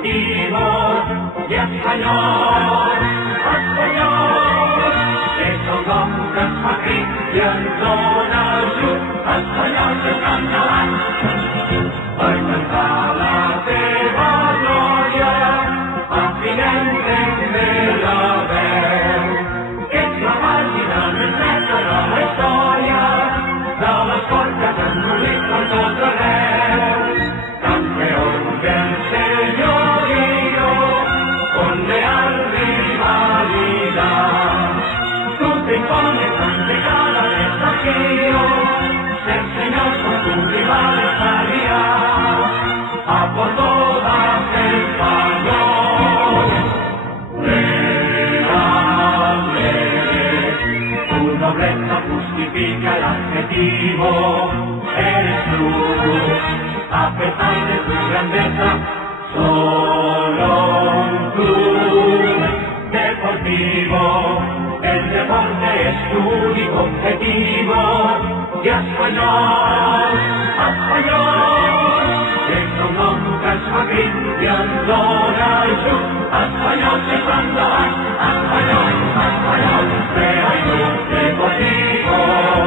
objetivo i espanyol, espanyol, és el nom que ens fa crit i ens dóna ajut, espanyol que està endavant, per cantar la teva glòria, afinem també la veu, que ets la pàgina més neta de la història, de l'esport que t'han ennolit per tot arreu. Campeón del señorío, con leal rivalidad. Tú te impones ante cada desafío, ser señor con tu rival estaría, a por todas español. Real, tu nobleza justifica el adjetivo, eres luz. A pesar de tu grandeza, solo un club deportivo, el deporte es tu único objetivo, y espanyol, espanyol, és el nom que ens fa crit i ens dóna ajut, espanyol sempre endavant, espanyol, espanyol, Real Club Deportivo.